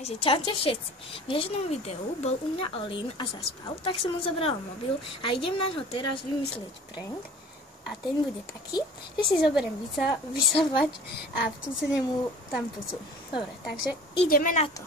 Takže čaute všetci. V dnešnom videu bol u mňa Olin a zaspal, tak som mu zobrala mobil a idem na ho teraz vymyslieť prank. A ten bude taký, že si zoberiem vysavač a vtúcenem mu tam pucu. Dobre, takže ideme na to.